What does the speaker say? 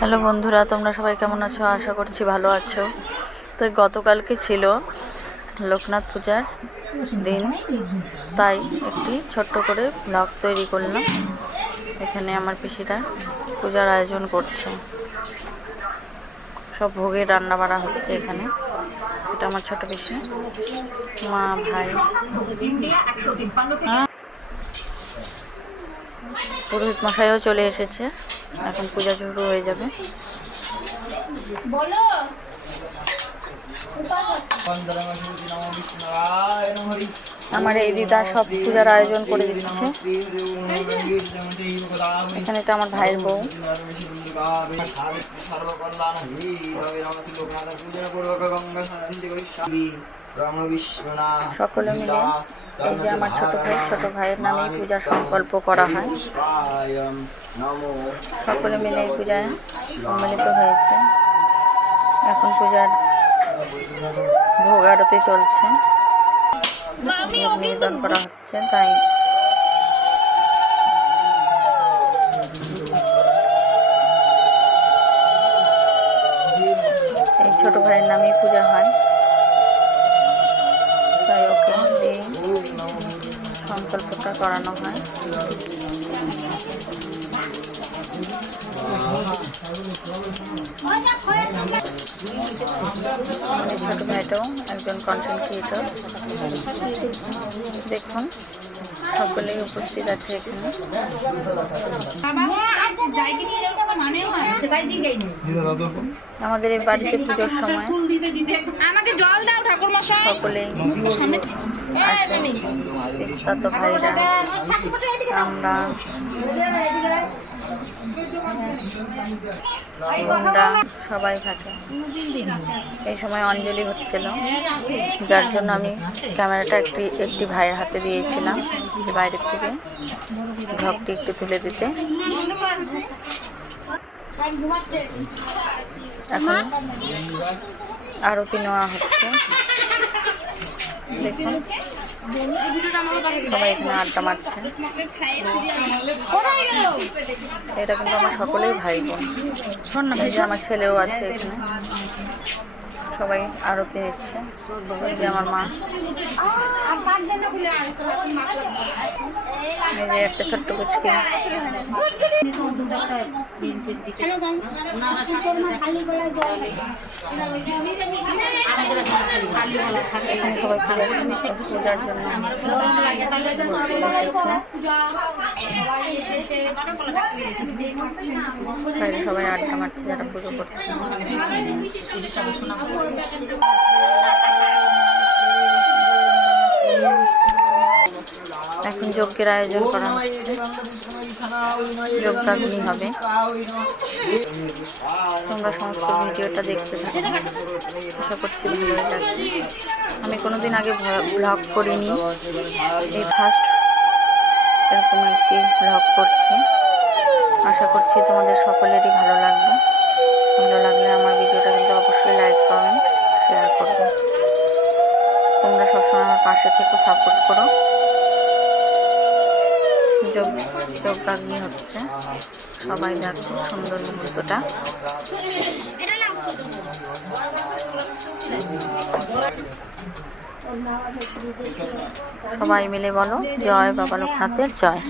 Hello বন্ধুরা তোমরা সবাই কেমন আছো? আশা করছি ভালো আছো। তো গতকালকে ছিল লোকনাথ পূজার দিন তাই একটি ছোট্ট করে ব্লগ তৈরি করলাম। এখানে আমার পিসিরা পূজার আয়োজন করছে। সব ভোগের রান্না বাড়া হচ্ছে এখানে। এটা আমার ছোট পিসি মা ভাই। পুরোহিত মশাইও চলে এসেছে। এখন পূজা শুরু হয়ে যাবে। বলো। আমার এই দিদা সব পূজার আয়োজন করে দিচ্ছে। এখানে এটা আমার ভাইয়ের বউ। সকলে মিলে এই যে আমার ছোট ভাই ছোট ভাইয়ের নামে পূজা সংকল্প করা হয়। সকলে মিলে এই পূজায় সম্মিলিত হয়েছে। এখন পূজার ভোগ আরতি চলছে। নিবেদন করা হচ্ছে তাই এই ছোট ভাইয়ের নামেই পূজা হয়। তাই সংকল্পটা করানো হয়। ছোট ভাইটাও একজন কন্টেন্ট ক্রিয়েটর দেখুন সকলেই উপস্থিত আছে এখানে। আমাদের এই বাড়িতে পুজোর সময় আমাকে জল দাও ঠাকুর মশাই সকলেই আসে। পিস্তাতো ভাইরা। আমরা সবাই থাকে। এই সময় অঞ্জলি হচ্ছিল। যার জন্য আমি ক্যামেরাটা একটি একটি ভাইয়ের হাতে দিয়েছিলাম বাইরের থেকে। ভ্লগটি একটু তুলে দিতে। এখন আরতি নেওয়া হচ্ছে। দেখুন, সবাই এখানে আড্ডা মারছে। এটা কিন্তু আমার সকলেই ভাই বোন। আমার ছেলেও আছে এখানে। সবাই আরতি এই যে আমার মা। এই একটা ছোট্ট কুচকি। এখানে সবাই পূজা পূজার জন্য বাইরে সবাই আড্ডা মারছে যারা পুজো করছে। যজ্ঞের আয়োজন করা হচ্ছে হবে। তোমরা সমস্ত ভিডিওটা দেখতে থাকো। আশা করছি আমি কোনোদিন আগে ব্লগ করিনি। এই ফার্স্ট এরকম একটি ব্লগ করছি। আশা করছি তোমাদের সকলেরই ভালো লাগবে। ভালো লাগলে আমার ভিডিওটা কিন্তু অবশ্যই লাইক কমেন্ট শেয়ার করবে। তোমরা সবসময় আমার পাশে থেকে সাপোর্ট করো। যজ্ঞাগ্নি হচ্ছে। সবাই দেখো সুন্দর মুহূর্তটা। সবাই মিলে বলো জয় বাবা লোকনাথের জয়।